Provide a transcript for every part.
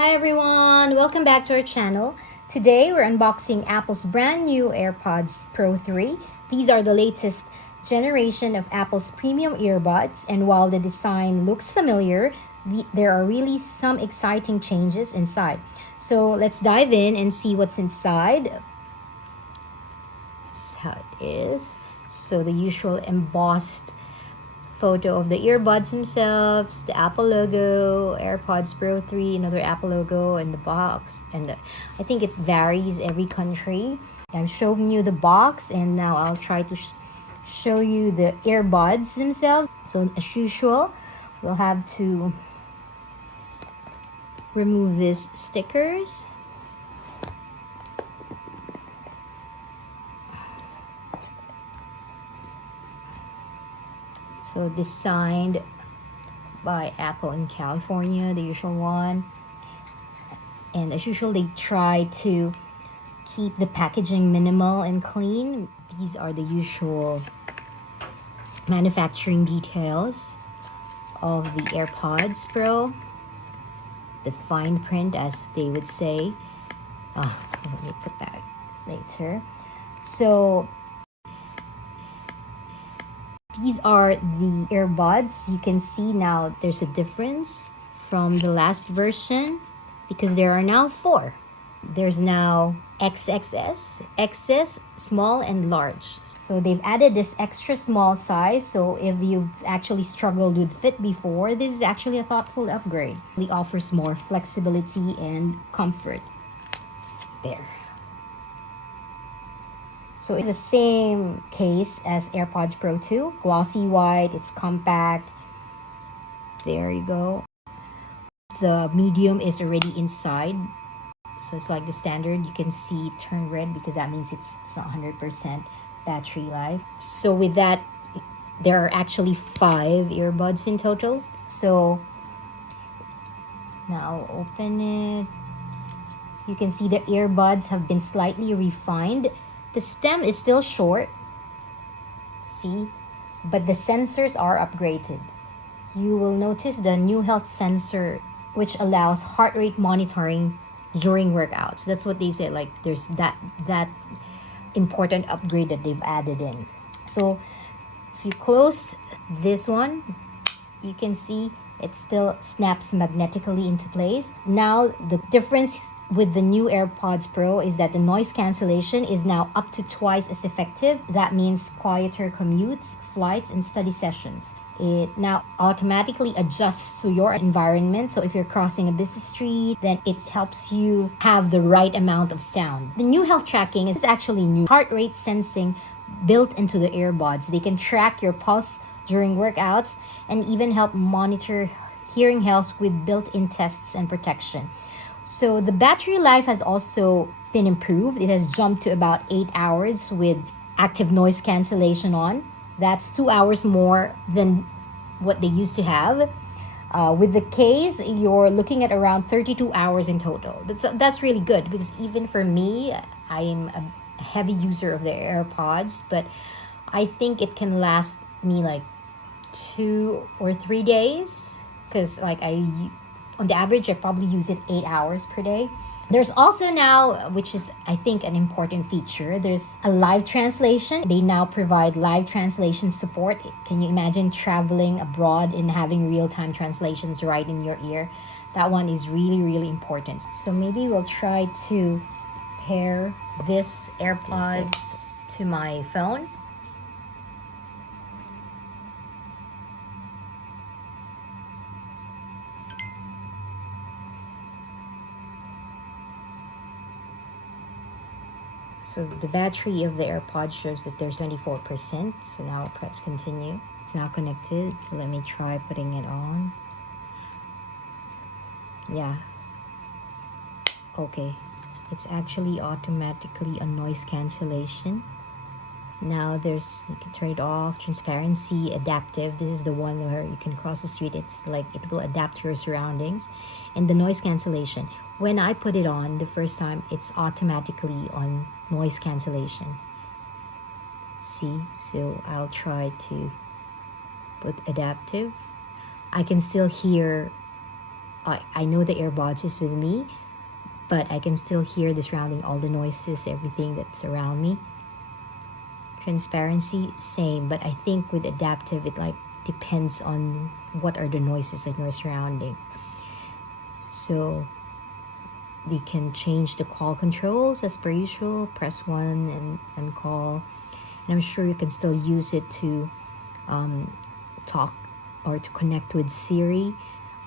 Hi everyone, welcome back to our channel. Today we're unboxing Apple's brand new AirPods Pro 3. These are the latest generation of Apple's premium earbuds, and while the design looks familiar, there are really some exciting changes inside. So let's dive in and see what's inside. This is how it is. So the usual embossed photo of the earbuds themselves, the Apple logo, AirPods Pro 3, another Apple logo, and the box. I think it varies every country. I'm showing you the box, and now I'll try to show you the earbuds themselves. So as usual, we'll have to remove these stickers. So designed by Apple in California, the usual one. And as usual, they try to keep the packaging minimal and clean. These are the usual manufacturing details of the AirPods Pro. The fine print, as they would say. Let me put that later. So these are the earbuds. You can see now there's a difference from the last version because there are now 4. There's now XXS, XS, small, and large. So they've added this extra small size. So if you've actually struggled with fit before, this is actually a thoughtful upgrade. It offers more flexibility and comfort. There. So it's the same case as AirPods Pro 2. Glossy white, it's compact. There you go. The medium is already inside. So it's like the standard. You can see it turn red because that means it's not 100% battery life. So with that, there are actually 5 earbuds in total. So now I'll open it. You can see the earbuds have been slightly refined. The stem is still short, see, but the sensors are upgraded. You will notice the new health sensor, which allows heart rate monitoring during workouts. That's what they say, like there's that important upgrade that they've added in. So if you close this one, you can see it still snaps magnetically into place. Now the difference with the new AirPods Pro is that the noise cancellation is now up to twice as effective. That means quieter commutes, flights, and study sessions. It now automatically adjusts to your environment. So if you're crossing a busy street, then it helps you have the right amount of sound. The new health tracking is actually new. Heart rate sensing built into the earbuds. They can track your pulse during workouts and even help monitor hearing health with built-in tests and protection. So the battery life has also been improved. It has jumped to about 8 hours with active noise cancellation on. That's 2 hours more than what they used to have. With the case, you're looking at around 32 hours in total. That's really good because even for me, I am a heavy user of the AirPods, but I think it can last me like 2 or 3 days because on the average, I probably use it 8 hours per day. There's also now, which is I think an important feature, there's a live translation. They now provide live translation support. Can you imagine traveling abroad and having real-time translations right in your ear? That one is really, really important. So maybe we'll try to pair this AirPods to my phone. So the battery of the AirPods shows that there's 24%. So now I'll press continue. It's now connected. So let me try putting it on. Yeah. Okay. It's actually automatically on noise cancellation. Now you can turn it off. Transparency, adaptive. This is the one where you can cross the street. It's like it will adapt to your surroundings. And the noise cancellation. When I put it on the first time, it's automatically on noise cancellation. See? So I'll try to put adaptive. I can still hear I know the AirPods is with me, but I can still hear the surrounding, all the noises, everything that's around me. Transparency, same, but I think with adaptive, it like depends on what are the noises in your surroundings. So you can change the call controls as per usual, press 1 and call. And I'm sure you can still use it to talk or to connect with Siri.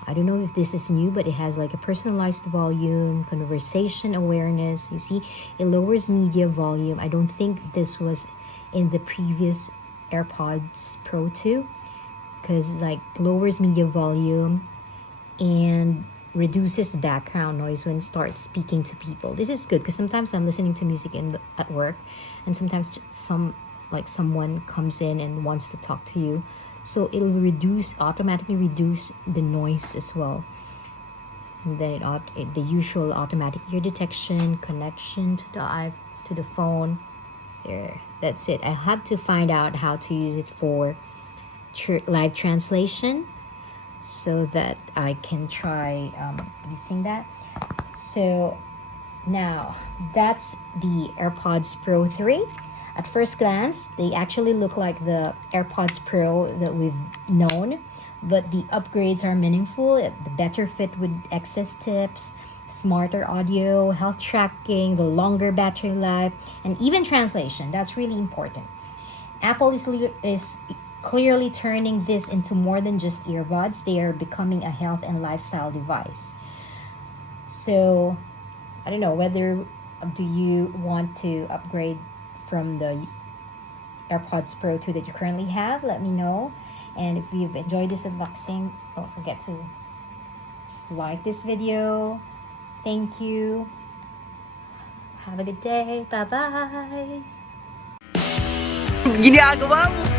I don't know if this is new, but it has like a personalized volume, conversation awareness. You see, it lowers media volume. I don't think this was in the previous AirPods Pro 2, because like lowers media volume and reduces background noise when start speaking to people. This is good because sometimes I'm listening to music at work, and sometimes someone comes in and wants to talk to you, so it'll automatically reduce the noise as well. And then the usual automatic ear detection, connection to the phone. There, that's it. I have to find out how to use it for live translation, so that I can try using that. So now that's the AirPods Pro 3. At first glance, they actually look like the AirPods Pro that we've known, but the upgrades are meaningful. The better fit with excess tips, smarter audio, health tracking, the longer battery life, and even translation. That's really important. Apple is clearly turning this into more than just earbuds. They are becoming a health and lifestyle device. So I don't know whether do you want to upgrade from the AirPods Pro 2 that you currently have. Let me know. And if you've enjoyed this unboxing, don't forget to like this video. Thank you. Have a good day. Bye-bye. Ginagawa mo